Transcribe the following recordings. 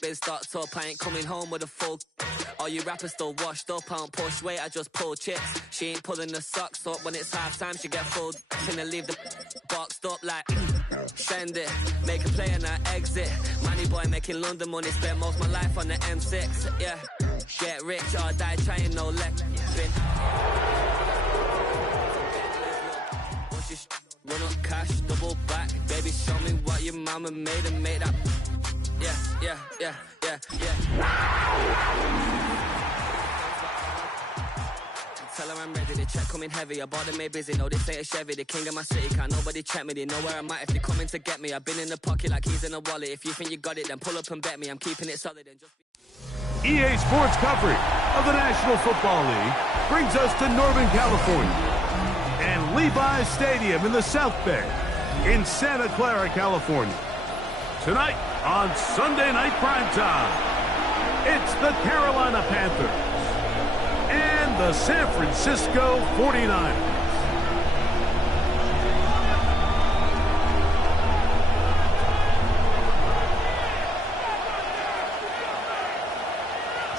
been stocked up, I ain't coming home with a full. All you rappers still washed up, I don't push weight, I just pull chips. She ain't pulling the socks up, when it's half time she get full. Finna leave the boxed up like send it, make a play and I exit. Money boy making London money, spent most of my life on the M6. Yeah, get rich or die trying, no leg. Run up cash, double back, baby show me what your mama made and make that. Yeah. Tell her I'm ready, the check coming heavy. I bought them made busy, no this ain't a Chevy. The king of my city, can't nobody check me. They know where I'm at if they coming to get me. I've been in the pocket like he's in a wallet. If you think you got it, then pull up and bet me. I'm keeping it solid and just... EA Sports coverage of the National Football League brings us to Northern California and Levi's Stadium in the South Bay in Santa Clara, California. Tonight on Sunday Night Primetime, it's the Carolina Panthers and the San Francisco 49ers.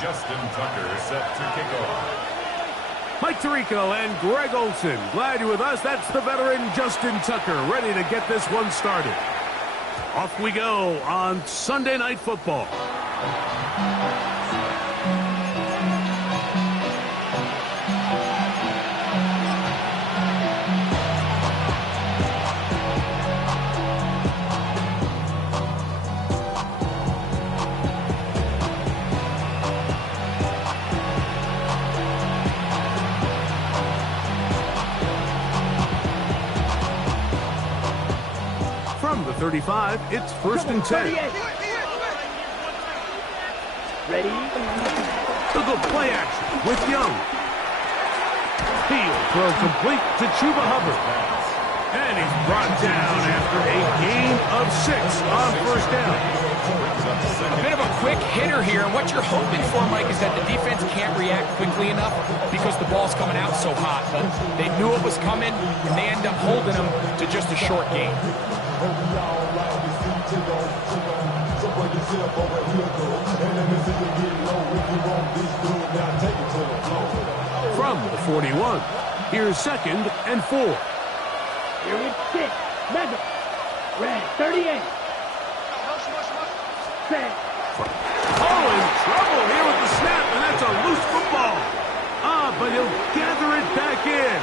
Justin Tucker set to kick off. Mike Tirico and Greg Olson, glad you're with us. That's the veteran Justin Tucker, ready to get this one started. Off we go on Sunday Night Football. From the 35, it's 1st and 10. Ready? The good play action with Young. Field throw complete to Chuba Hubbard. And he's brought down after a gain of 6 on 1st down. A bit of a quick hitter here. And what you're hoping for, Mike, is that the defense can't react quickly enough because the ball's coming out so hot. But they knew it was coming, and they end up holding them to just a short gain. From the 41, here's 2nd and 4. Here we sit. Mega. Red 38. Set. Oh, in trouble here with the snap, and that's a loose football. But he'll gather it back in.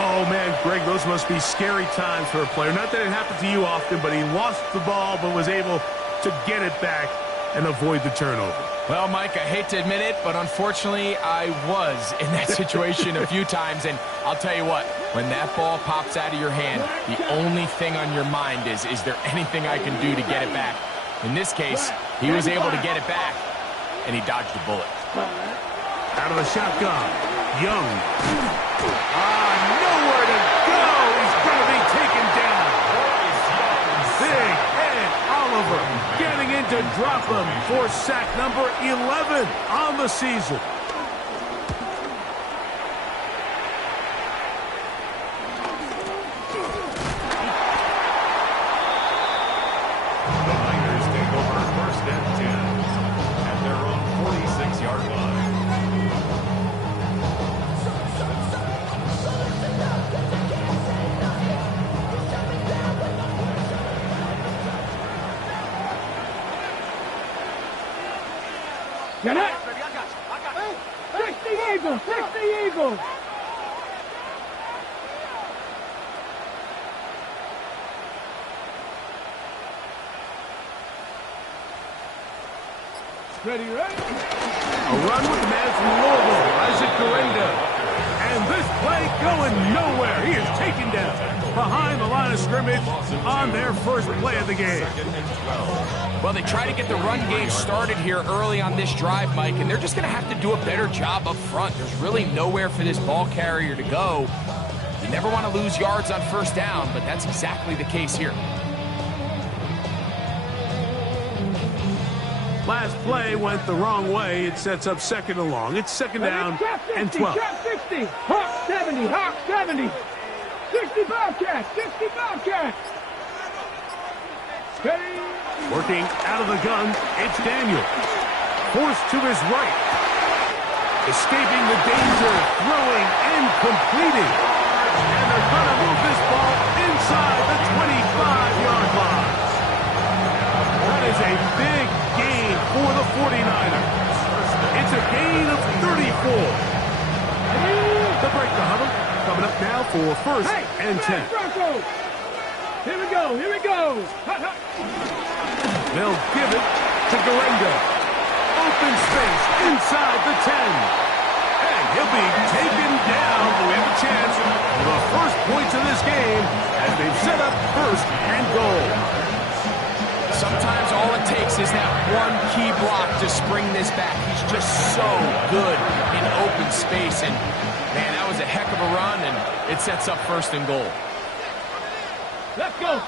Oh, man, Greg, those must be scary times for a player. Not that it happened to you often, but he lost the ball but was able to get it back and avoid the turnover. Well, Mike, I hate to admit it, but unfortunately, I was in that situation a few times. And I'll tell you what, when that ball pops out of your hand, the only thing on your mind is there anything I can do to get it back? In this case, he was able to get it back, and he dodged a bullet. Out of the shotgun, Young. Nowhere to go. He's going to be taken down. Big Ed Oliver getting in to drop him for sack number 11 on the season. The Niners take over 1st and 10 at their own 46-yard line. Get it! 60 Eagles! 60 Eagles! Ready? A run with the man from Louisville, Isaac Garenda. And this play going nowhere. He is taken down behind the line of scrimmage on their first play of the game. Well, they try to get the run game started here early on this drive, Mike, and they're just going to have to do a better job up front. There's really nowhere for this ball carrier to go. You never want to lose yards on 1st down, but that's exactly the case here. Last play went the wrong way. It sets up 2nd and long. It's 2nd down and 12. Trap 60. Hawk 70. Hawk 70. 60 Bobcats. 60 Bobcats. Ready? Working out of the gun, it's Daniel. Forced to his right. Escaping the danger, throwing and completing. And they're going to move this ball inside the 25-yard line. That is a big gain for the 49ers. It's a gain of 34. The break the huddle. Coming up now for first and 10. Bronco. Here we go. Here we go. They'll give it to Garenga. Open space inside the 10. And he'll be taken down. We have a chance for the first points of this game as they've set up first and goal. Sometimes all it takes is that one key block to spring this back. He's just so good in open space. And, man, that was a heck of a run, and it sets up first and goal. Let's go.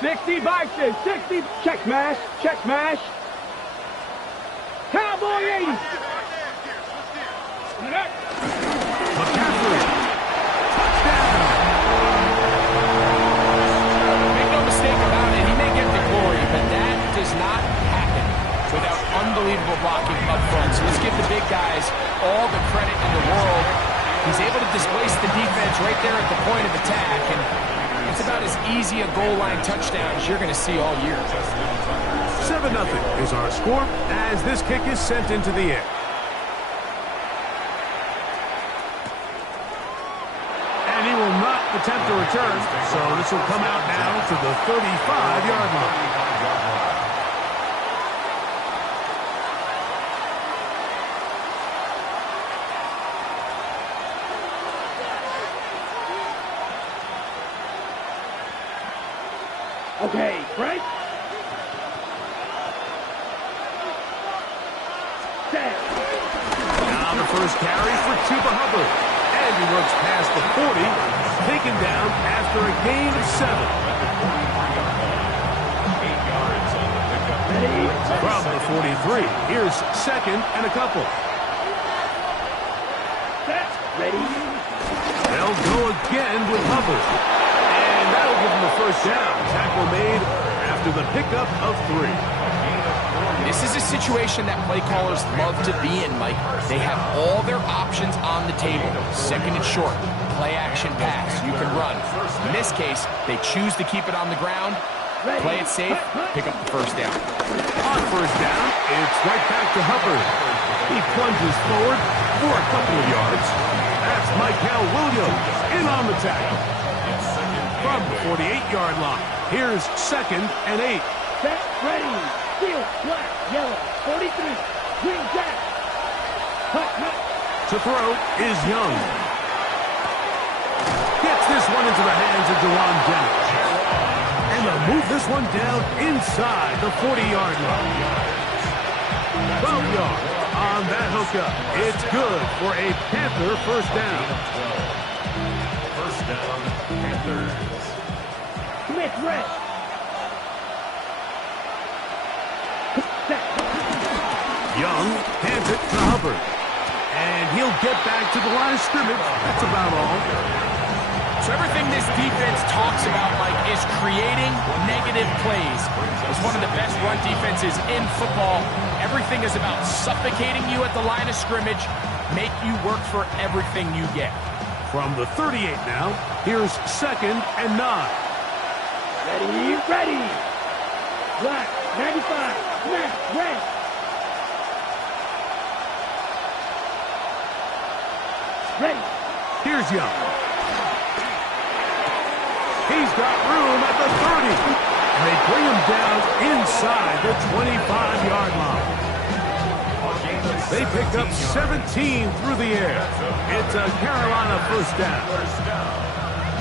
60 boxes. 60. Check mash. Check mash. Cowboy 80. McCaffrey. Touchdown. Make no mistake about it, he may get the glory, but that does not happen without unbelievable blocking up front. So let's give the big guys all the credit in the world. He's able to displace the defense right there at the point of attack, and it's about as easy a goal line touchdown as you're going to see all year. 7-0 is our score as this kick is sent into the air. And he will not attempt a return, so this will come out now to the 35-yard line. Okay, Frank. Set. Now the first carry for Chuba Hubbard. And he works past the 40, taken down after a gain of 7. From the 43, here's second and a couple. Set. Ready. They'll go again with Hubbard. And that'll give him the first down. Tackle made after the pickup of 3. This is a situation that play callers love to be in, Mike. They have all their options on the table. Second and short, play action pass, you can run. In this case, they choose to keep it on the ground, play it safe, pick up the first down. On first down, it's right back to Hubbard. He plunges forward for a couple of yards. That's Michael Williams in on the tackle. From the 48-yard line, here's second and 8. Set. Ready. Field. Black. Yellow. 43. Green jack. Hut. To throw is Young. Gets this one into the hands of Dewan Jennings. And they'll move this one down inside the 40-yard line. 12 yards on that hookup. It's good for a Panther first down. First down, Panthers. Smith. Red. Young hands it to Hubbard. And he'll get back to the line of scrimmage. That's about all. So everything this defense talks about, Mike, is creating negative plays. It's one of the best run defenses in football. Everything is about suffocating you at the line of scrimmage, make you work for everything you get. From the 38 now, here's second and 9. Ready. Ready. Black. 95. Snap. Red. Ready. Here's Young. He's got room at the 30. And they bring him down inside the 25-yard line. They pick up 17 through the air. It's a Carolina first down.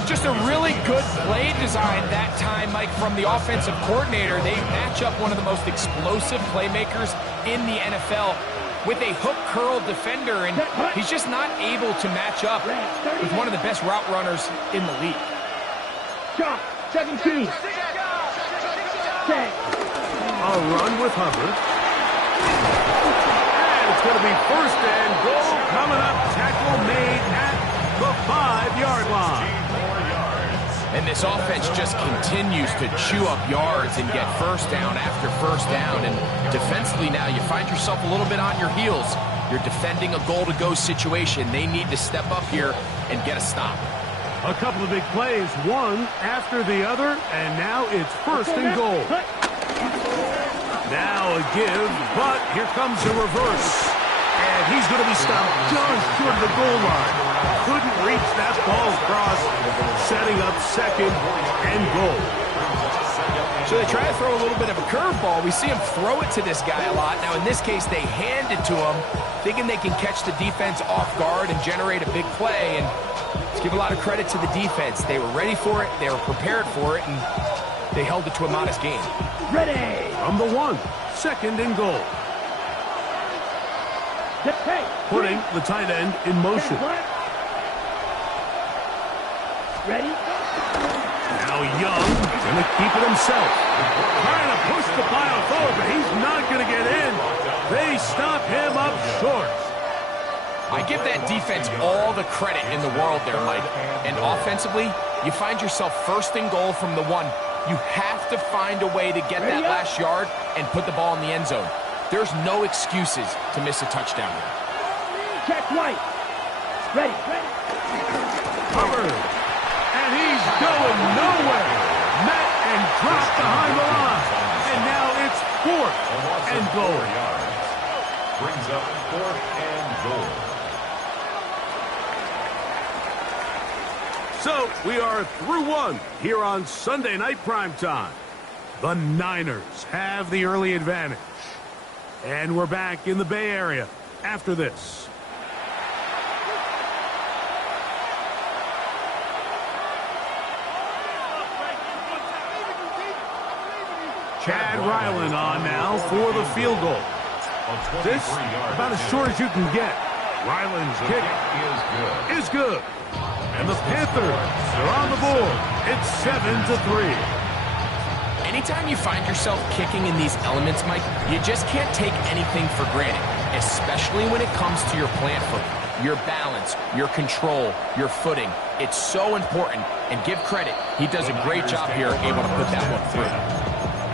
Just a really good play design that time, Mike, from the offensive coordinator. They match up one of the most explosive playmakers in the NFL with a hook curl defender, and he's just not able to match up with one of the best route runners in the league. Shot. 17. Set. A run with Hubbard. And it's going to be first and goal coming up. Tackle made at the 5-yard line. And this offense just continues to chew up yards and get first down after first down. And defensively now, you find yourself a little bit on your heels. You're defending a goal-to-go situation. They need to step up here and get a stop. A couple of big plays, one after the other, and now it's first and goal. Now a give, but here comes a reverse. And he's going to be stopped just short of the goal line. Couldn't reach that ball across, setting up second and goal. So they try to throw a little bit of a curveball. We see him throw it to this guy a lot. Now in this case, they hand it to him, thinking they can catch the defense off guard and generate a big play. And let's give a lot of credit to the defense. They were ready for it, they were prepared for it, and they held it to a modest gain. Ready! From the 1, second and goal. Putting the tight end in motion. Ready? Now Young gonna keep it himself. Trying to push the pile forward, but he's not gonna get in. They stop him up short. I give that defense all the credit in the world there, Mike. And offensively, you find yourself first and goal from the 1. You have to find a way to get that last yard and put the ball in the end zone. There's no excuses to miss a touchdown here. Check right. Ready. Covered. And he's going nowhere. Met and dropped behind the line. And now it's fourth and goal. Brings up 4th and goal. So we are through 1 here on Sunday Night Primetime. The Niners have the early advantage. And we're back in the Bay Area after this. Chad Ryland on now for the field goal. This about as short as you can get. Ryland's kick is good. And the Panthers are on the board. It's 7-3. Anytime you find yourself kicking in these elements, Mike, you just can't take anything for granted, especially when it comes to your plant foot, your balance, your control, your footing. It's so important, and give credit. He does a great job here, able to put that one through.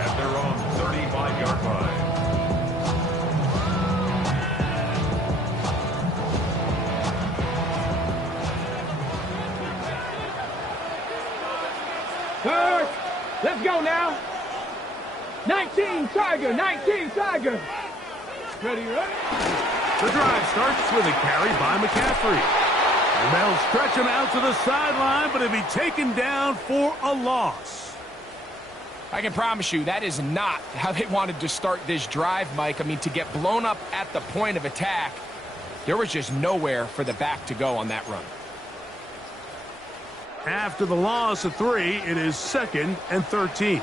At their own 35-yard line. Third. Let's go now. 19 Tiger. Ready? The drive starts with a carry by McCaffrey. And they'll stretch him out to the sideline, but he'll be taken down for a loss. I can promise you that is not how they wanted to start this drive, Mike. I mean, to get blown up at the point of attack, there was just nowhere for the back to go on that run. After the loss of 3, it is 2nd and 13.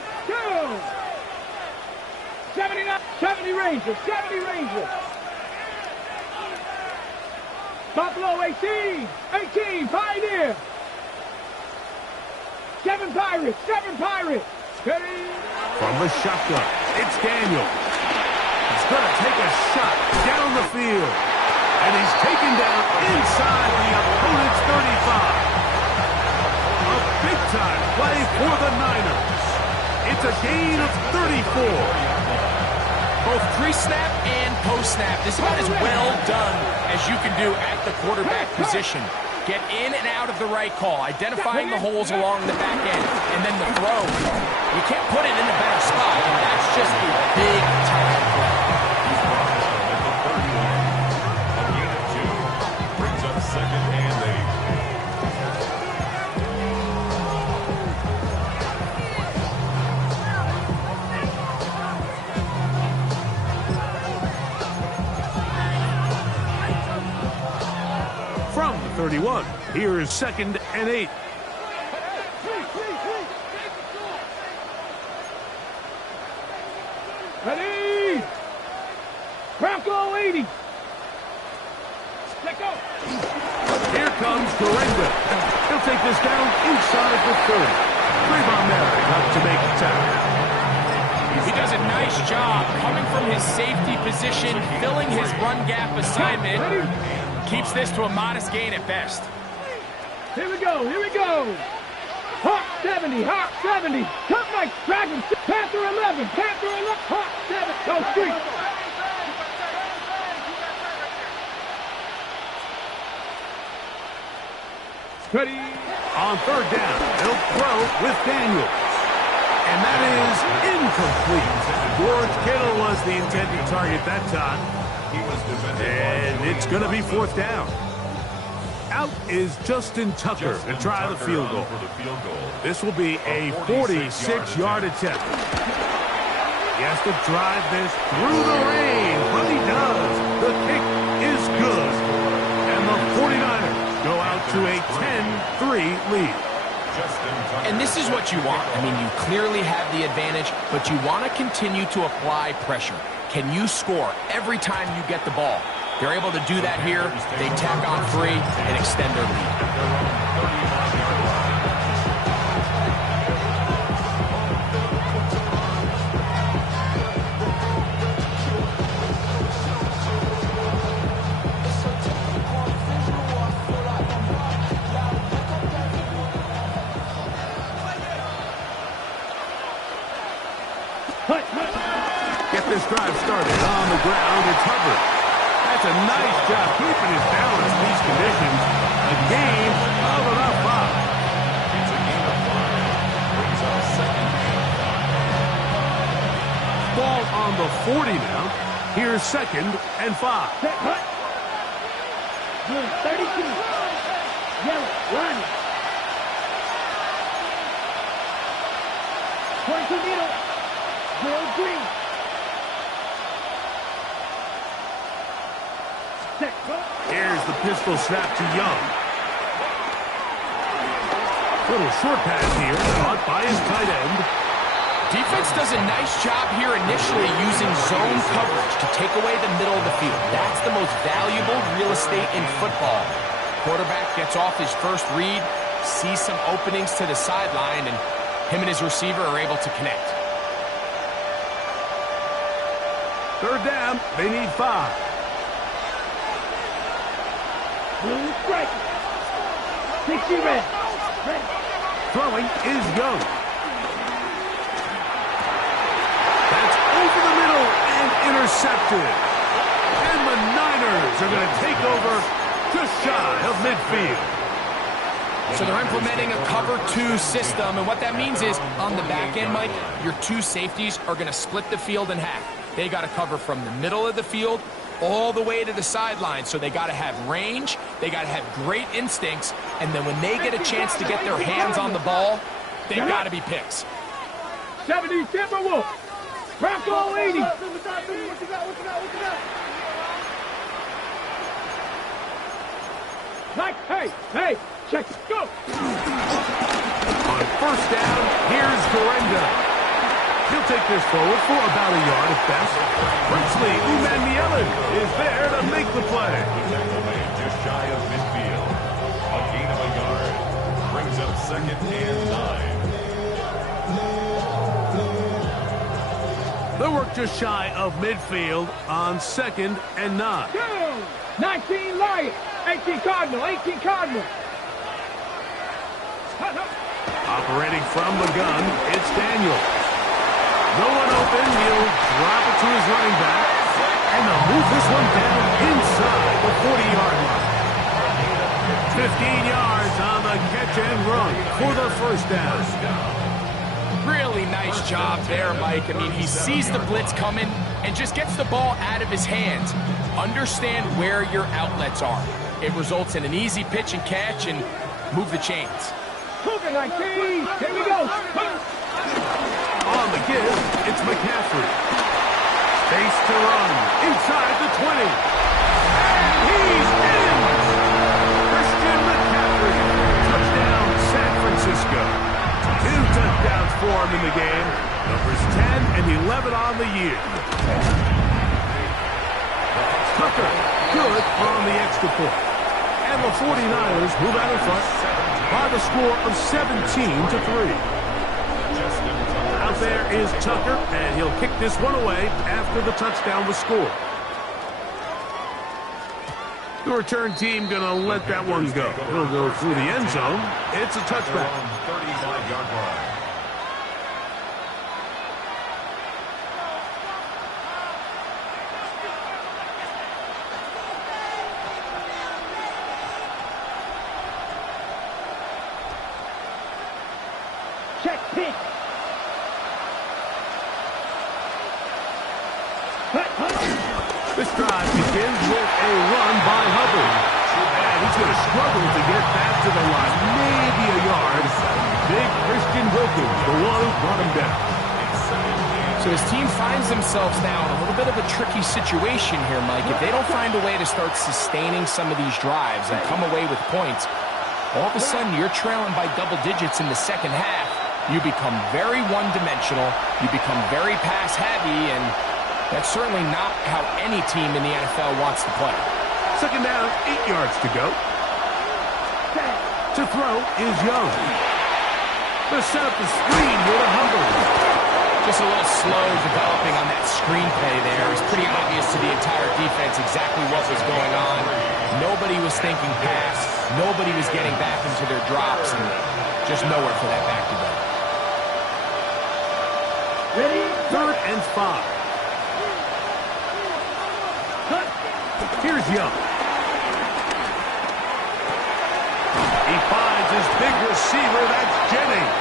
70 Rangers. Buffalo 18, Pioneer. 7 Pirates. Ready? From the shotgun, it's Daniel. He's going to take a shot down the field. And he's taken down inside the opponent's 35. A big-time play for the Niners. It's a gain of 34. Both pre-snap and post-snap, this is about as well done as you can do at the quarterback position. Get in and out of the right call, identifying the holes along the back end, and then the throw. You can't put it in a better spot, and that's just a big-time play. A gain of 2. Brings up 2nd and 8. From the 31, here is 2nd and 8. Ready? Bronco 80. Let go. Here comes Dorinda. He'll take this down inside the 30. Trayvon Merrick up to make the tackle. He does a nice job coming from his safety position, filling his run gap assignment. Keeps this to a modest gain at best. Here we go. Huh. 70, hot 70. Cut Mike, Dragon, Panther 11, Panther 11, hot 7. Go street. Ready? On third down, he'll throw with Daniels. And that is incomplete. George Kittle was the intended target that time. And it's going to be fourth down. Out is Justin Tucker to try the field goal. This will be a 46-yard attempt. He has to drive this through the rain, but he does. The kick is good. And the 49ers go out to a 10-3 lead. And this is what you want. I mean, you clearly have the advantage, but you want to continue to apply pressure. Can you score every time you get the ball? They're able to do that here. They tack on 3 and extend their lead. Get this drive started on the ground. It's Hubbard. That's a nice job keeping his balance in these conditions. A gain of about 5. It's a gain of 5. Brings up second and 5. Ball on the 40 now. Here's second and 5. Set, hut. Blue, 32. Yellow, run. 22 middle. Blue, green. Set, hut. Here's the pistol snap to Young. Little short pass here, caught by his tight end. Defense does a nice job here initially using zone coverage to take away the middle of the field. That's the most valuable real estate in football. Quarterback gets off his first read, sees some openings to the sideline, and him and his receiver are able to connect. Third down, they need 5. Blue, strike. 60 red. Ready. Throwing is Young. That's over the middle and intercepted. And the Niners are going to take over just shy of midfield. So they're implementing a cover 2 system, and what that means is on the back end, Mike, your 2 safeties are going to split the field in half. They got to cover from the middle of the field all the way to the sideline, so they got to have range, they got to have great instincts, and then when they get a chance to get their hands on the ball, they've got to be picks. 70 Timberwolves. Bronco 80. Mike, hey, check, go. On first down, here's Gorenda. He'll take this forward for about a yard at best. Princely Umanmielen is there to make the play. Just shy of midfield. A gain of a yard. Brings up second and 9. They'll work just shy of midfield on second and 9. 19 Lions. 18 Cardinal. 18 Cardinal. Operating from the gun, it's Daniel. No one open. He'll drop it to his running back. And they'll move this one down inside the 40-yard line. 15 yards on the catch and run for the first down. Really nice job there, Mike. I mean, he sees the blitz coming and just gets the ball out of his hands. Understand where your outlets are. It results in an easy pitch and catch and move the chains. Cougar 19. Here we go. On the give, it's McCaffrey. Space to run inside the 20. And he's in! Christian McCaffrey. Touchdown, San Francisco. 2 touchdowns for him in the game. Numbers 10 and 11 on the year. Tucker, good on the extra point. And the 49ers move out in front by the score of 17-3. Out there is Tucker, and he'll kick this one away after the touchdown was scored. The return team going to let that one go. It'll go through the end zone. It's a touchback. 35-yard line. Check pitch. This drive begins with a run by Hubbard. And he's going to struggle to get back to the line. Maybe a yard. Big Christian Wilkins, the one who brought him down. So his team finds themselves now in a little bit of a tricky situation here, Mike. If they don't find a way to start sustaining some of these drives and come away with points, all of a sudden you're trailing by double digits in the second half. You become very one-dimensional. You become very pass-heavy, and that's certainly not how any team in the NFL wants to play. Second down, 8 yards to go. To throw is Young. To set up the screen with a Hubbard. Just a little slow developing on that screenplay there. It was pretty obvious to the entire defense exactly what was going on. Nobody was thinking pass. Nobody was getting back into their drops, and just nowhere for that back to go. Ready? 3rd and 5. Here's Young. He finds his big receiver. That's Jennings.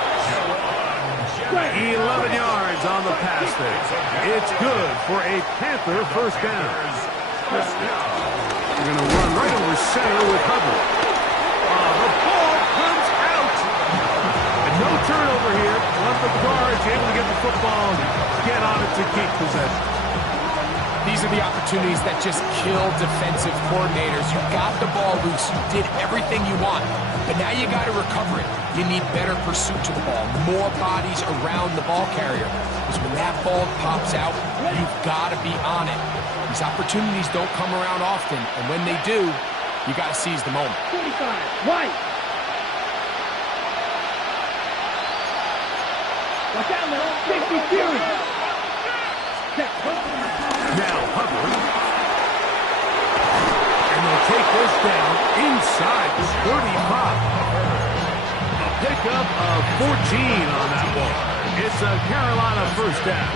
11 yards on the pass there. It's good for a Panther first down. They're going to run right over center with Hubbard. The ball comes out. And no turnover here. But the guards able to get the football, get on it to keep possession. These are the opportunities that just kill defensive coordinators. You got the ball loose. You did everything you want. But now you got to recover it. You need better pursuit to the ball. More bodies around the ball carrier. Because when that ball pops out, you've got to be on it. These opportunities don't come around often. And when they do, you got to seize the moment. 45. White. Watch out now. 50 Fury. Check. Now Hubbard. And they'll take this down inside the 35. A pickup of 14 on that ball. It's a Carolina first down.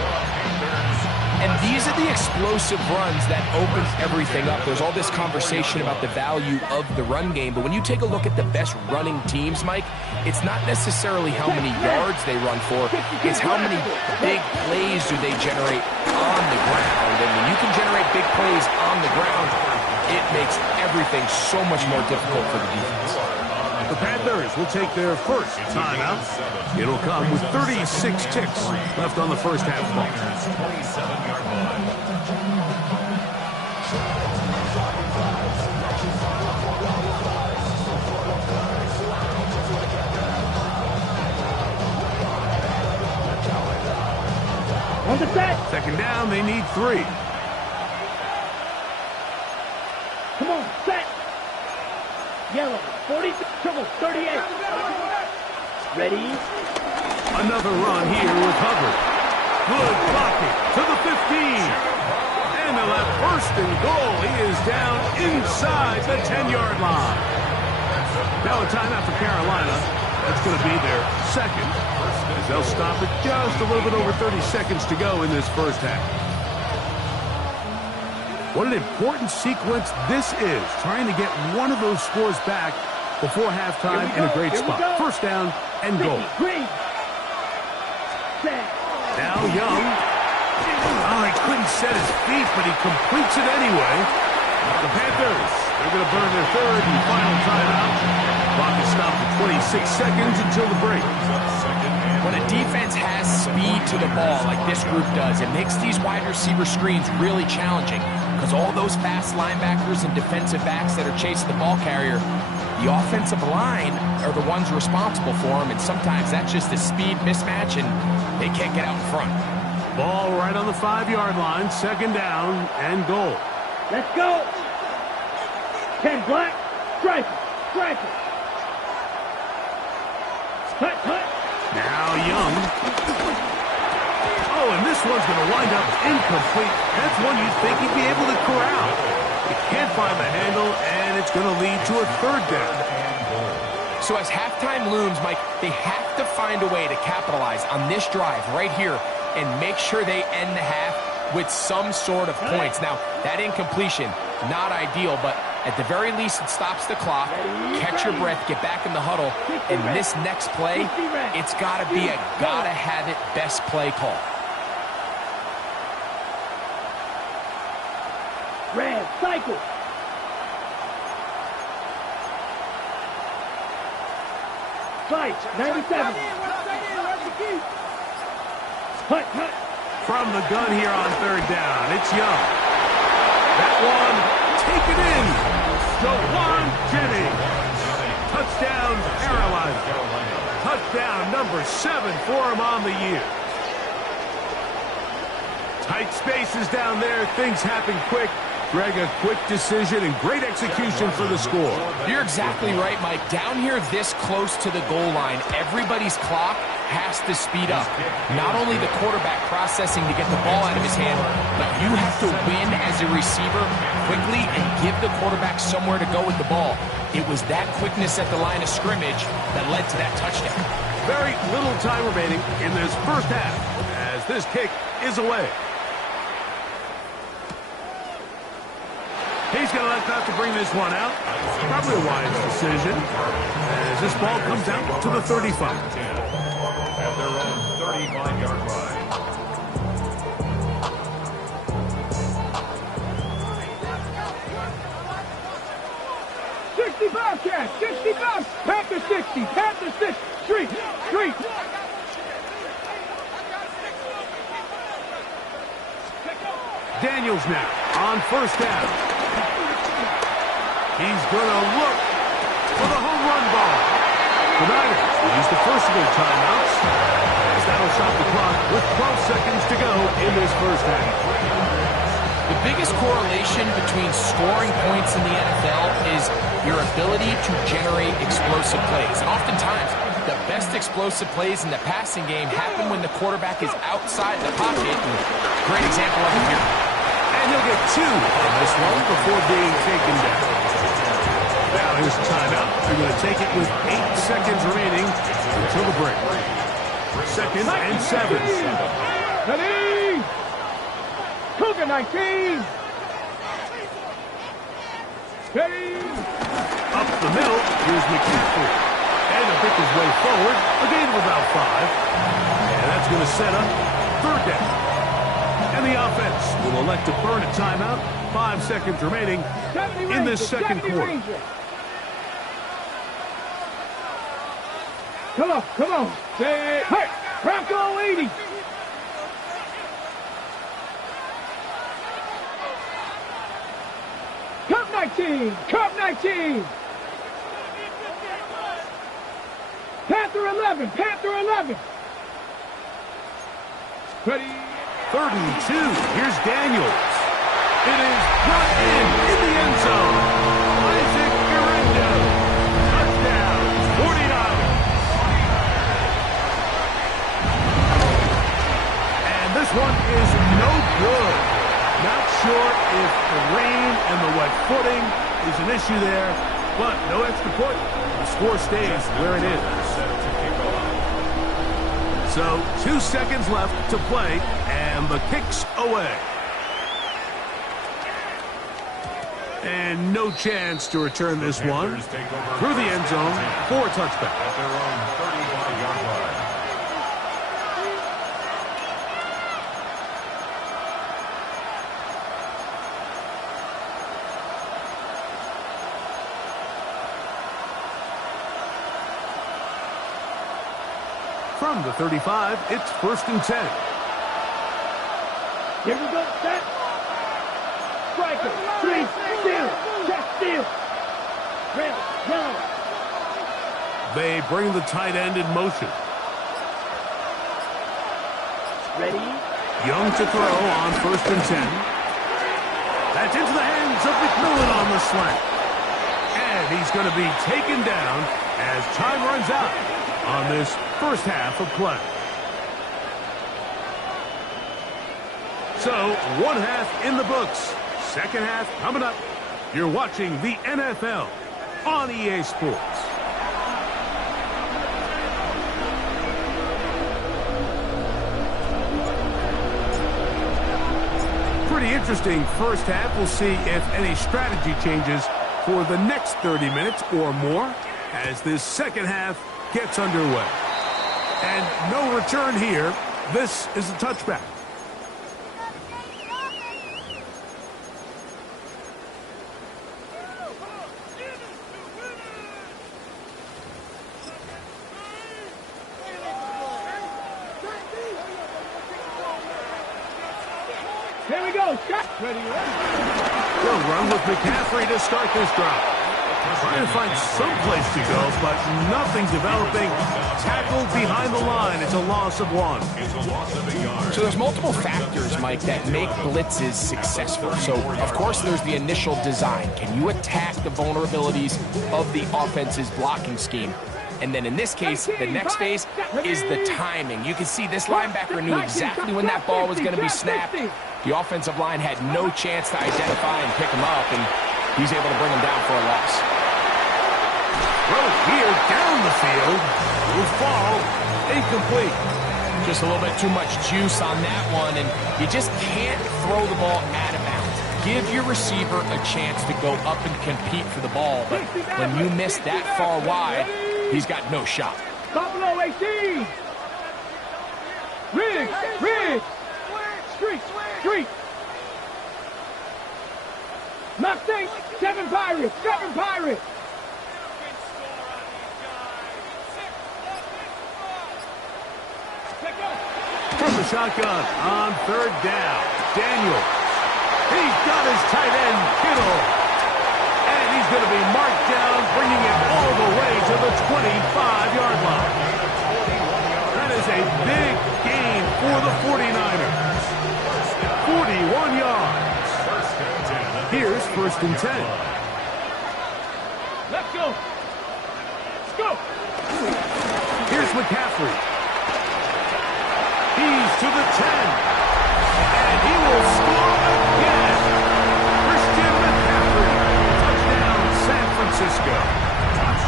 And these are the explosive runs that open everything up. There's all this conversation about the value of the run game, but when you take a look at the best running teams, Mike, it's not necessarily how many yards they run for, it's how many big plays do they generate on the ground. And when you can generate big plays on the ground, it makes everything so much more difficult for the defense. The Panthers will take their first timeout. It'll come with 36 ticks left on the first half ball. 27-yard line. On the set. Second down, they need 3. Come on, set. Yellow, 40, trouble, 38. Ready? Another run here with Hubbard. Good blocking to the 15. And they'll have first and goal. He is down inside the 10-yard line. Now a timeout for Carolina. That's going to be their second. As they'll stop it just a little bit over 30 seconds to go in this first half. What an important sequence this is, trying to get one of those scores back before halftime in a great spot. First down and goal. Now Young. Oh, he couldn't set his feet, but he completes it anyway. The Panthers, they're going to burn their third and final timeout. Clock is stopped at 26 seconds until the break. When a defense has speed to the ball like this group does, it makes these wide receiver screens really challenging because all those fast linebackers and defensive backs that are chasing the ball carrier, the offensive line are the ones responsible for them, and sometimes that's just a speed mismatch, and they can't get out in front. Ball right on the 5-yard line, second down and goal. Let's go. 10 black, striker, striker. Hut, hut. Now Young. Oh, and this one's going to wind up incomplete. That's one you'd think he'd be able to corral. You can't find the handle, and it's going to lead to a third down. So as halftime looms, Mike, they have to find a way to capitalize on this drive right here and make sure they end the half with some sort of points. Now, that incompletion, not ideal, but at the very least, it stops the clock. Catch your breath, get back in the huddle, and this next play, it's got to be a gotta-have-it best play call. Red, cycle. Fight, 97. Hut. From the gun here on third down, it's Young. That one, taken in. Jawan Jennings. Touchdown, Carolina. Touchdown number 7 for him on the year. Tight spaces down there. Things happen quick. Greg, a quick decision and great execution for the score. You're exactly right, Mike. Down here this close to the goal line, everybody's clock has to speed up. Not only the quarterback processing to get the ball out of his hand, but you have to win as a receiver quickly and give the quarterback somewhere to go with the ball. It was that quickness at the line of scrimmage that led to that touchdown. Very little time remaining in this first half as this kick is away. He's going to elect not to bring this one out. Probably a wise decision as this ball comes out to the 35. At their own 35-yard line. Bobcat, 60 bucks. Panther 60, Panther 6, street. Daniels now on first down. He's going to look for the home run ball. The Niners use the first of their timeouts. As that'll stop the clock with 12 seconds to go in this first half. The biggest correlation between scoring points in the NFL is your ability to generate explosive plays. And oftentimes, the best explosive plays in the passing game happen when the quarterback is outside the pocket. And great example of it here. And he'll get 2 on this one before being taken down. Now here's a timeout. They're going to take it with 8 seconds remaining until the break. 2nd and 7. Ready? Cougar 19. Ready? Up the middle, here's McCaffrey. And he'll pick his way forward. A gain of about 5. And that's going to set up third down. And the offense will elect to burn a timeout. 5 seconds remaining in this second quarter. Come on. Hey, Bronco 80. Cup 19. Panther 11. Ready? 3rd and 2. Here's Daniels. It is brought in the end zone. Isaac Miranda. Touchdown. 49ers. And this one is no good. Not sure if the rain and the wet footing is an issue there, but no extra point. The score stays where it is. So 2 seconds left to play, and the kick's away. And no chance to return this one through the end zone for a touchback. At their own 35-yard line. From the 35, it's 1st and 10. Here we go, set. Striker, 3, steal, check, steal. Red, yellow. They bring the tight end in motion. Ready? Young to throw on 1st and 10. That's into the hands of McMillan on the slant. And he's going to be taken down as time runs out on this first half of play. So, 1 half in the books. Second half coming up. You're watching the NFL on EA Sports. Pretty interesting first half. We'll see if any strategy changes for the next 30 minutes or more as this second half gets underway. And no return here. This is a touchback. Here we go. Shot. Ready. They'll run with McCaffrey to start this drive. Trying to find some place to go, but nothing developing. Tackled behind the line. It's a loss of 1. So there's multiple factors, Mike, that make blitzes successful. So, of course, there's the initial design. Can you attack the vulnerabilities of the offense's blocking scheme? And then in this case, the next phase is the timing. You can see this linebacker knew exactly when that ball was going to be snapped. The offensive line had no chance to identify and pick him up, and he's able to bring him down for a loss. Throw here down the field. Will fall. Incomplete. Just a little bit too much juice on that one, and you just can't throw the ball out of bounds. Give your receiver a chance to go up and compete for the ball, but when you miss that far wide, he's got no shot. Buffalo 18. Rig. Street. Mustang. 7 Pirates. From the shotgun on 3rd down. Daniels. He's got his tight end, Kittle. And he's going to be marked down, bringing it all the way to the 25-yard line. That is a big gain for the 49ers. 41 yards. Here's 1st and 10. Let's go. Here's McCaffrey. He's to the 10. And he will score again. Christian McCaffrey. Touchdown, San Francisco.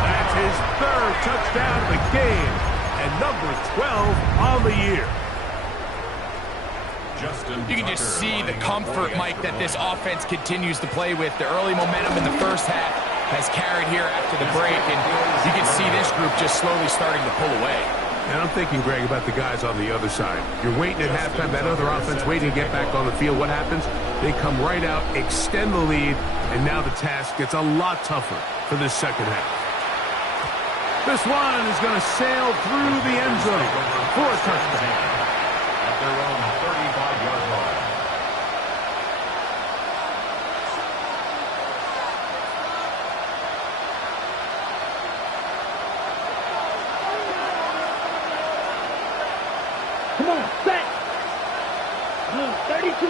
That's his 3rd touchdown of the game. And number 12 on the year. You can just see the comfort, Mike, that this offense continues to play with. The early momentum in the first half has carried here after the break, and you can see this group just slowly starting to pull away. And I'm thinking, Greg, about the guys on the other side. You're waiting at halftime, that other offense waiting to get back on the field. What happens? They come right out, extend the lead, and now the task gets a lot tougher for this second half. This one is going to sail through the end zone for a touchdown. At their own 35-yard line. Come on, set. 32.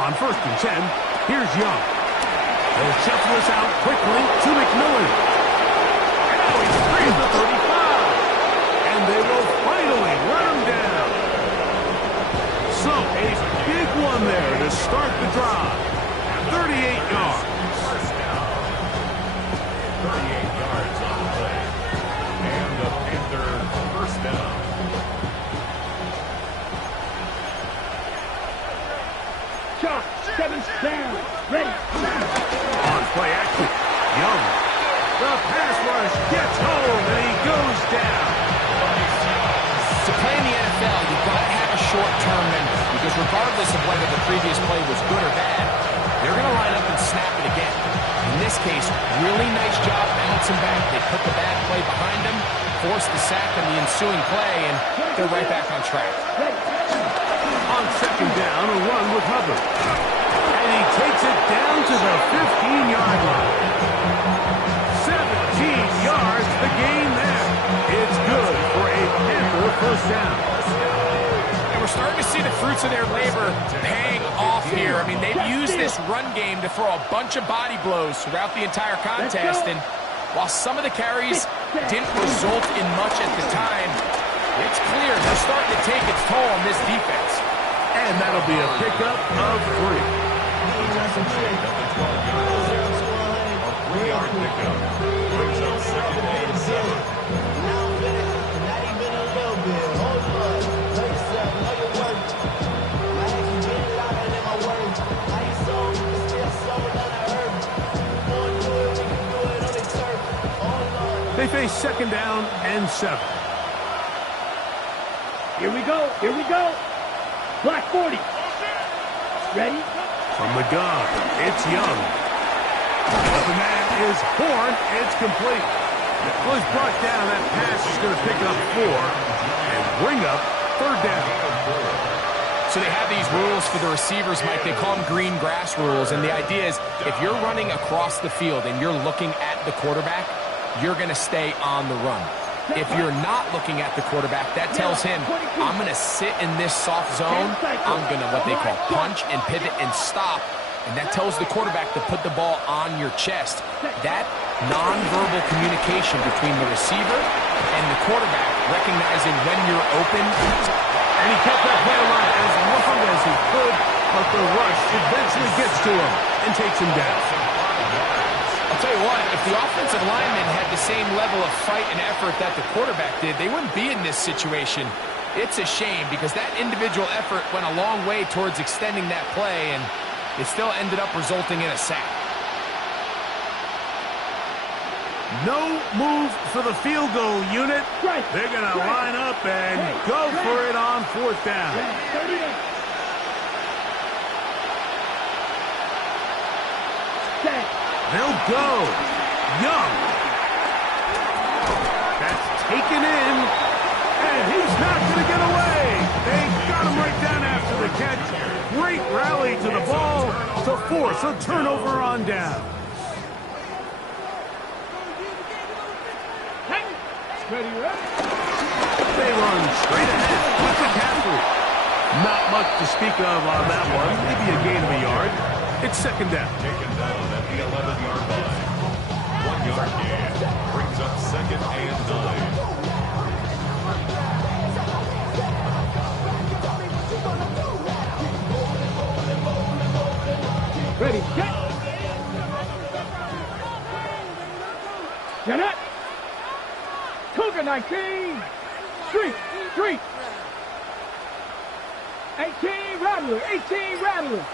On 1st and 10, here's Young. They'll shuffle this out quickly to McMillan. And now he's free at the 35. And they will finally run him down. So, a big one there to start the drive. 38 yards. 38 yards on the play. And the Panthers first down. Shot. 7 down. Ready. On play action, Young. The pass rush gets home, and he goes down. To play in the NFL, you've got to have a short-term memory, because regardless of whether the previous play was good or bad, they're going to line up and snap it again. In this case, really nice job bouncing back. They put the bad play behind them, forced the sack in the ensuing play, and they're right back on track. On 2nd down, a run with Hubbard. And he takes it down to the 15-yard line. 17 yards, the gain there. It's good for a Panther first down. And we're starting to see the fruits of their labor paying off here. I mean, they've used this run game to throw a bunch of body blows throughout the entire contest, and while some of the carries didn't result in much at the time, it's clear they're starting to take its toll on this defense. And that'll be a pickup of 3. Just made at the 12-yard line. A 3-yard pickup brings up second and 7. Not even a little bit. Hold on. Know yourself. Know your worth. My actions get louder than my words. I ain't sold, but still sold on the earth. Won't do it, we can do it on the turf. Hold on. They face second down and 7. Here we go. Here we go. Black 40. Ready? From the gun, it's Young. But the man is Horn. It's complete. Well, he's brought down. That pass is going to pick up 4 and bring up third down. So they have these rules for the receivers, Mike. They call them green grass rules. And the idea is if you're running across the field and you're looking at the quarterback, you're going to stay on the run. If you're not looking at the quarterback, that tells him, I'm going to sit in this soft zone. I'm going to what they call punch and pivot and stop. And that tells the quarterback to put the ball on your chest. That nonverbal communication between the receiver and the quarterback, recognizing when you're open. And he kept that play alive as long as he could, but the rush eventually gets to him and takes him down. I'll tell you what, if the offensive lineman had the same level of fight and effort that the quarterback did, they wouldn't be in this situation. It's a shame because that individual effort went a long way towards extending that play, and it still ended up resulting in a sack. No move for the field goal unit. They're going to line up and go for it on fourth down. They'll go. Young. That's taken in. And he's not going to get away. They got him right down after the catch. Great rally to the ball to force a turnover on down. They run straight ahead with McCaffrey. Not much to speak of on that one. Maybe a gain of a yard. It's second down. Taken down at the 11-yard line. 1-yard gain brings up second and 9. Ready, set. Get up. Cougar 19. Street. 18 Rattler. 18 Rattler.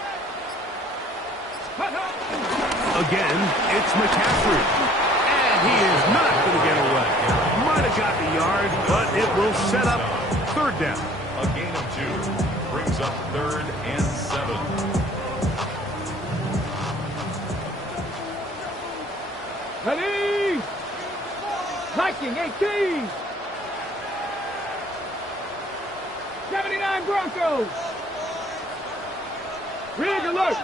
Again, it's McCaffrey. And he is not going to get away. Might have got the yard, but it will set up third down. A gain of 2 brings up third and 7. Ready. Viking 18. 79 Broncos. Rig alert.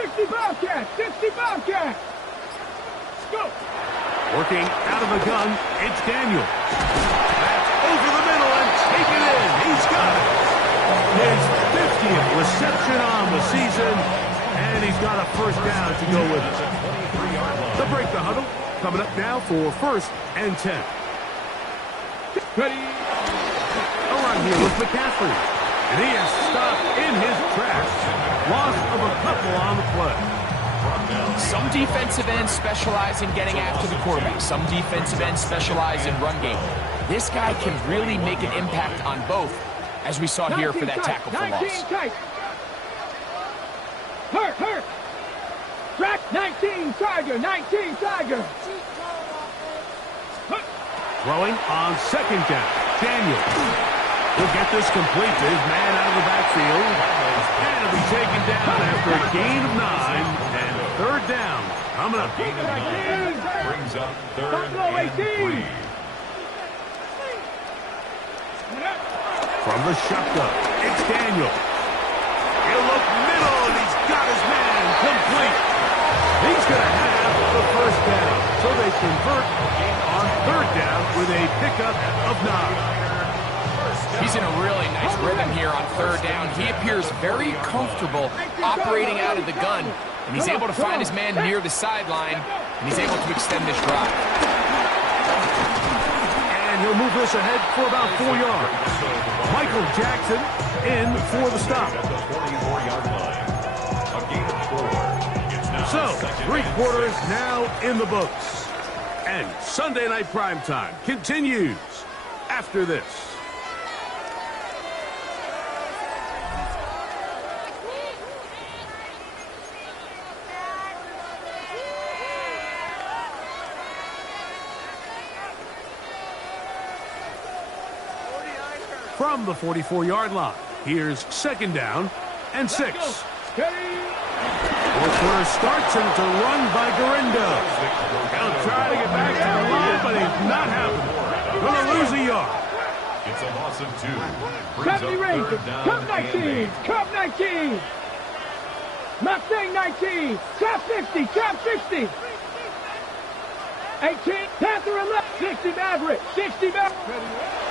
60 Bobcats. Let's go. Working out of the gun, it's Daniel. That's over the middle and taken in. He's got it. His 50th reception on the season, and he's got a first down to go with it. The break the huddle, coming up now for first and 10. Ready. A run here with McCaffrey. And he is stopped in his tracks. Loss of a couple on the play. Some defensive ends specialize in getting after the quarterback. Some defensive ends specialize in run game. This guy can really make an impact on both, as we saw here for that tackle for loss. Hurt. Track 19 Tiger. Throwing on second down. Daniel will get this complete to his man out of the backfield. And it'll be taken down after a gain of 9. And third down coming up. Gain of 9 brings up third and 3. From the shotgun, it's Daniel. He'll look middle, and he's got his man complete. He's going to have the first down. So they convert on third down with a pickup of 9. He's in a really nice rhythm here on third down. He appears very comfortable operating out of the gun, and he's able to find his man near the sideline, and he's able to extend this drive. And he'll move this Dallas ahead for about 4 yards. Michael Jackson in for the stop. At the 44-yard line. A gain of 4. It's now So, second 3 and quarters 6. now in the books. And Sunday Night Primetime continues after this. From the 44-yard line, here's 2nd down and 6. Fourth quarter starts, and it's a run by Garindo. He'll try to get back to the line, but he's not happening. Going to lose a yard. It's a loss of 2. Brings Company up Rangers, 3rd down Cup and 19, 8. Cup 19. Mustang 19, Cap 50, Cap 60. 18, Panther 11, 60 Maverick, 60 Maverick.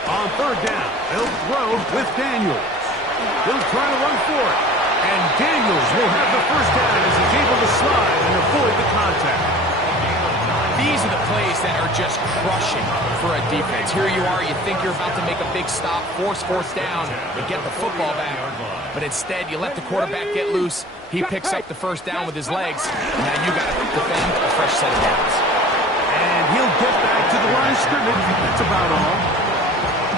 On 3rd down, he'll throw with Daniels. He'll try to run for it. And Daniels will have the first down as he's able to slide and avoid the contact. These are the plays that are just crushing for a defense. Here you are, you think you're about to make a big stop, force 4th down, and get the football back. But instead, you let the quarterback get loose. He picks up the first down with his legs. Now you got to defend a fresh set of downs. And he'll get back to the line of scrimmage. That's about all.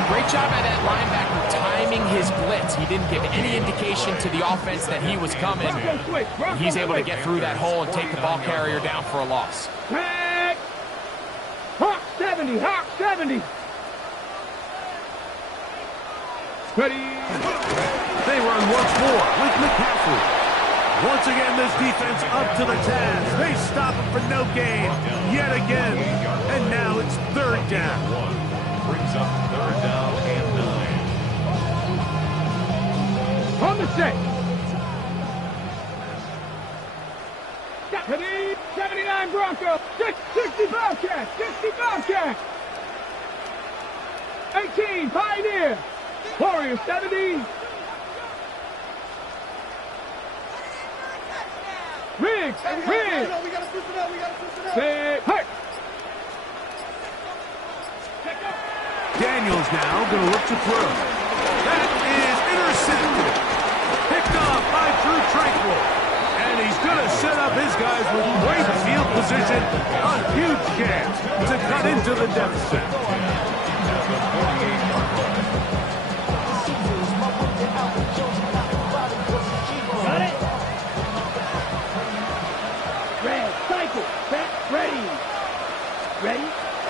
Great job by that linebacker timing his blitz. He didn't give any indication to the offense that he was coming. He's able to get through that hole and take the ball carrier down for a loss. Hawk 70, Hawk 70. Ready. They run once more with McCaffrey. Once again, this defense up to the task. They stop him for no gain yet again. And now it's 3rd down. Brings up 3rd down and 9. On the set. 79 Bronco, 60 Bobcat, 60 Bobcat. 18 Pioneer, Warrior 70. Riggs, Riggs. Hurt. Daniels now going to look to throw. That is intercepted. Picked off by Drew Tranquil. And he's going to set up his guys with great field position. A huge chance to cut into the deficit. At the 48-yard line. Got it. Red, cycle, set, ready. Ready.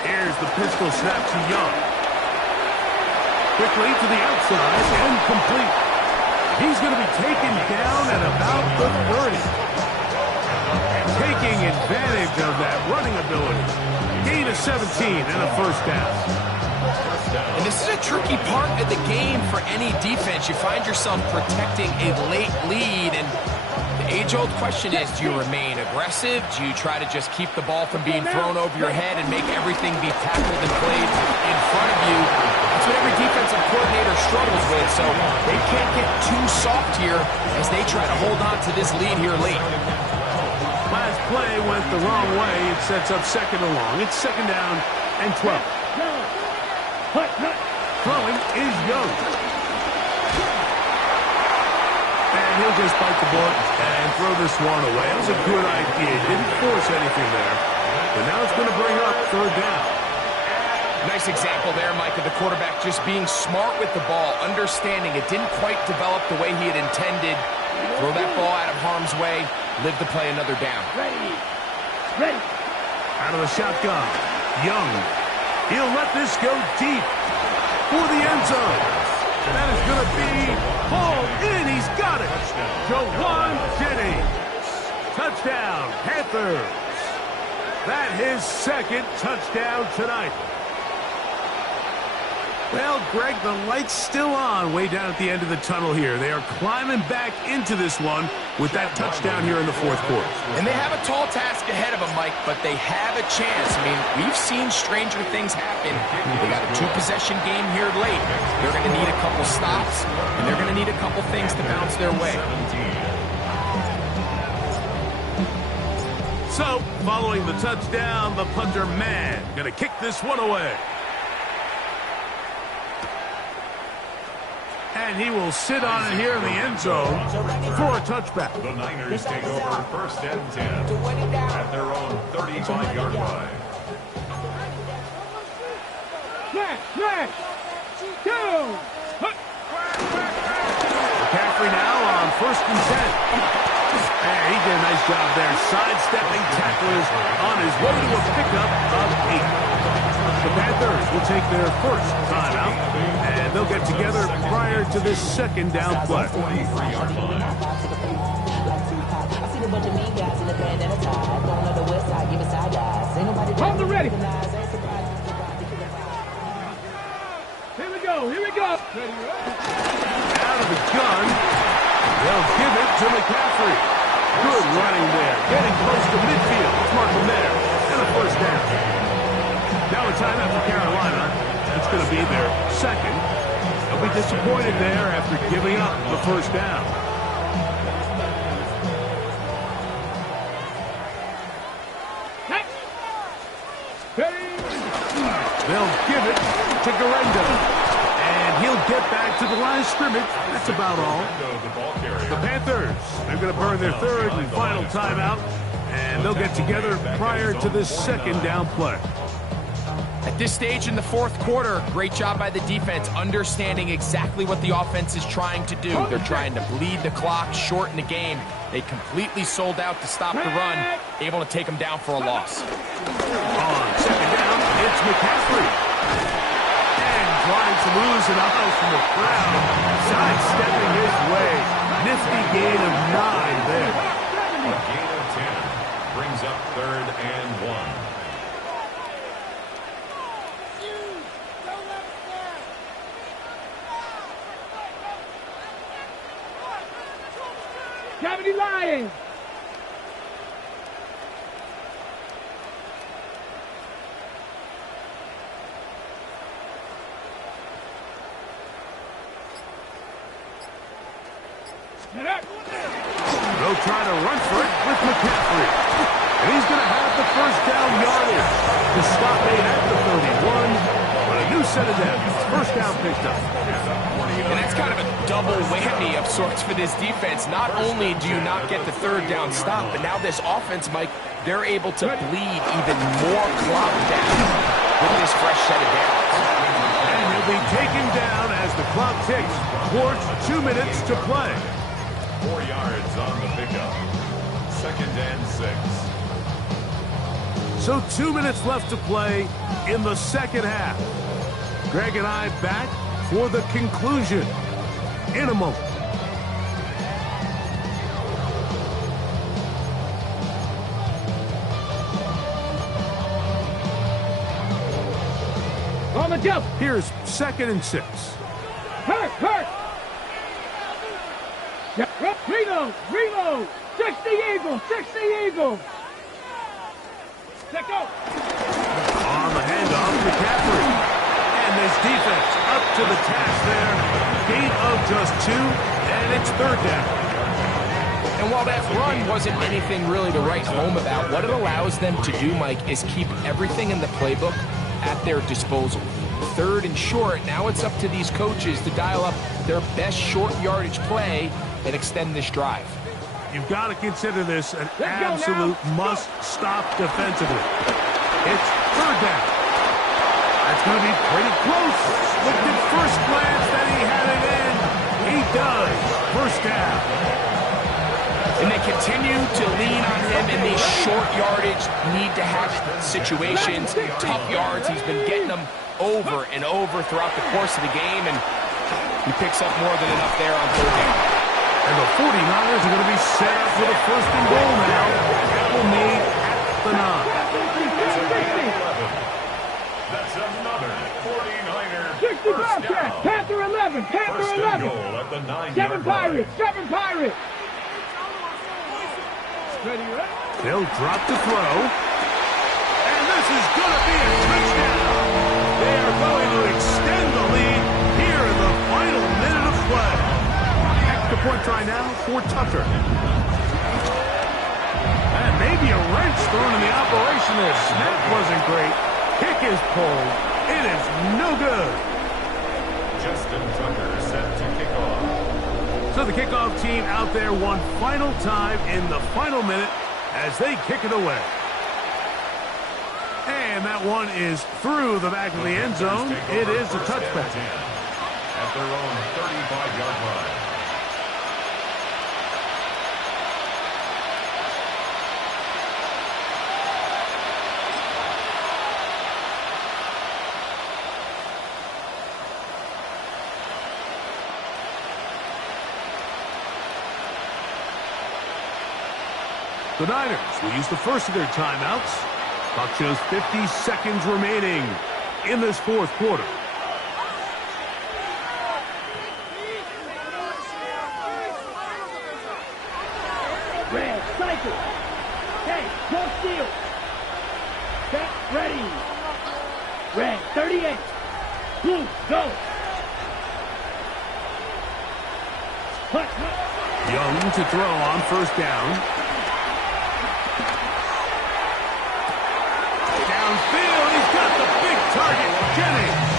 Here's the pistol snap to Young. Quickly to the outside and complete. He's going to be taken down at about the 30. Taking advantage of that running ability. Gain of 17 and a first down. And this is a tricky part of the game for any defense. You find yourself protecting a late lead, and the age-old question is, do you remain aggressive? Do you try to just keep the ball from being thrown over your head and make everything be tackled and played in front of you? That's what every defensive coordinator struggles with, so they can't get too soft here as they try to hold on to this lead here late. Last play went the wrong way. It sets up 2nd and long. It's 2nd down and 12. Throwing is Young. And he'll just bite the bullet and throw this one away. It was a good idea. Didn't force anything there. But now it's going to bring up 3rd down. Nice example there, Mike, of the quarterback just being smart with the ball, understanding it didn't quite develop the way he had intended. Throw that ball out of harm's way, live to play another down. Ready. Ready. Out of the shotgun, Young. He'll let this go deep for the end zone. That is going to be pulled in. He's got it. Jawan Jennings. Touchdown, Panthers. That his 2nd touchdown tonight. Well, Greg, the light's still on way down at the end of the tunnel here. They are climbing back into this one with that touchdown here in the 4th quarter. And they have a tall task ahead of them, Mike, but they have a chance. I mean, we've seen stranger things happen. They got a 2-possession game here late. They're going to need a couple stops, and they're going to need a couple things to bounce their way. So, following the touchdown, the punter man going to kick this one away. And he will sit on it here in the end zone for a touchback. The Niners take over 1st and 10 at their own 35-yard line. Smash! Go! McCaffrey now on 1st and 10. And he did a nice job there, sidestepping tacklers on his way to a pickup of 8. The Panthers will take their first timeout, and they'll get together prior to this 2nd down play. Hold the ready. Here we go. Out of the gun, they'll give it to McCaffrey. Good running there, getting close to midfield. Let's mark him there, and a 1st down. Now a timeout for Carolina. That's going to be their 2nd. They'll be disappointed there after giving up the 1st down. They'll give it to Garendo. And he'll get back to the line of scrimmage. That's about all. The Panthers, they're going to burn their 3rd and final timeout. And they'll get together prior to this 2nd down play. At this stage in the 4th quarter, great job by the defense, understanding exactly what the offense is trying to do. They're trying to bleed the clock, shorten the game. They completely sold out to stop the run, able to take them down for a loss. On 2nd down, it's McCaffrey. And trying to lose an eye from the crowd, sidestepping his way. Nifty gain of 9 there. A gain of 10 brings up 3rd and 1. Cavity Lions. They'll try to run for it with McCaffrey. And he's going to have the 1st down yardage. The stop made at the 31, but a new set of downs. 1st down picked up. And that's kind of a double whammy of sorts for this defense. Not only do you not get the 3rd down stop, but now this offense, Mike, they're able to bleed even more clock down with this fresh set of downs. And he'll be taken down as the clock ticks towards 2 minutes to play. 4 yards on the pickup. 2nd and 6. So 2 minutes left to play in the 2nd half. Greg and I back for the conclusion in a moment. On the jump. Here's 2nd and 6. Hurt. Reload. 60 Eagles. Let go. On the handoff, McCaffrey. And this defense up to the task there. Gain of just 2, and it's 3rd down. And while that run wasn't anything really to write home about, what it allows them to do, Mike, is keep everything in the playbook at their disposal. 3rd and short, now it's up to these coaches to dial up their best short yardage play and extend this drive. You've got to consider this an absolute must-stop defensively. It's 3rd down. That's going to be pretty close. Looked at first glance that he had it in. He does. 1st down. And they continue to lean on him in these short yardage, need-to-have situations, tough yards. He's been getting them over and over throughout the course of the game, and he picks up more than enough there on 3rd down. And the 49ers are going to be set up for the 1st and goal now. That will need at the 9. That's another 49er 60 Bobcat. Panther 11. Panther 11. Goal at the 7 9-yard Pirates. 7 Pirates. They'll drop the throw. And this is going to be a touchdown. They are going to extend the lead here in the final minute of play. Extra point try now for Tucker. And maybe a wrench thrown in the operation there. Snap wasn't great. Kick is pulled. It is no good. Justin Tucker set to kick off. So the kickoff team out there one final time in the final minute as they kick it away. And that one is through the back of the end zone. It is a touchback. At their own 35-yard line. The Niners will use the first of their timeouts. Clock shows 50 seconds remaining in this fourth quarter. Red, cycle. Hey, no steal. Set, ready. Red, 38. Blue, go. Hut, hut. Young to throw on first down. Downfield, he's got the big target, Jennings.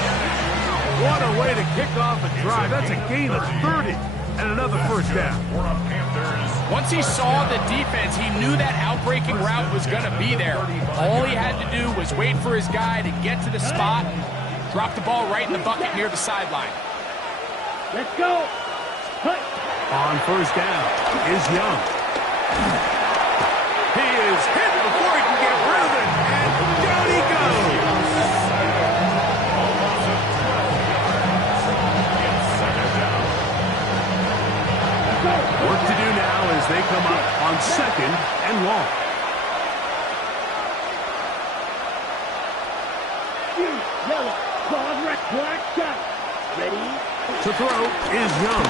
What a way to kick off a drive. That's a gain of 30 and another first down. Once he saw the defense, he knew that outbreaking route was going to be there. All he had to do was wait for his guy to get to the spot and drop the ball right in the bucket near the sideline. Let's go. Hut. On first down is Young. He is hit before he can get rid of it, and down he goes. Work to do now as they come up on second and long. Yellow, claws, red, black, shot. Ready? To throw is Young.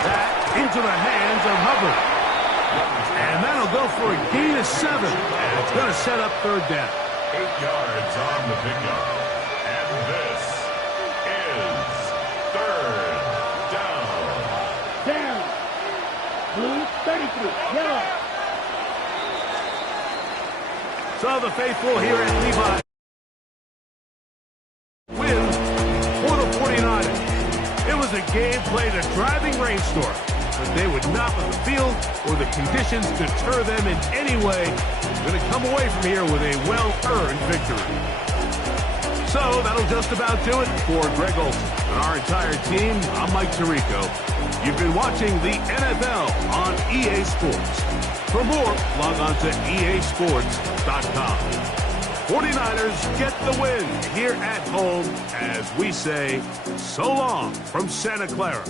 That into the hands of Hubbard. And that'll go for a gain of 7. And it's going to set up third down. 8 yards on the pickup. And this is third down. Down. Blue, 33. Yellow. So the faithful here at Levi win for the 49ers. It was a game played a driving rainstorm, but they would not let the field or the conditions deter them in any way. They're going to come away from here with a well-earned victory. So that'll just about do it for Greg Olson and our entire team. I'm Mike Tirico. You've been watching the NFL on EA Sports. For more, log on to easports.com. 49ers get the win here at home as we say so long from Santa Clara.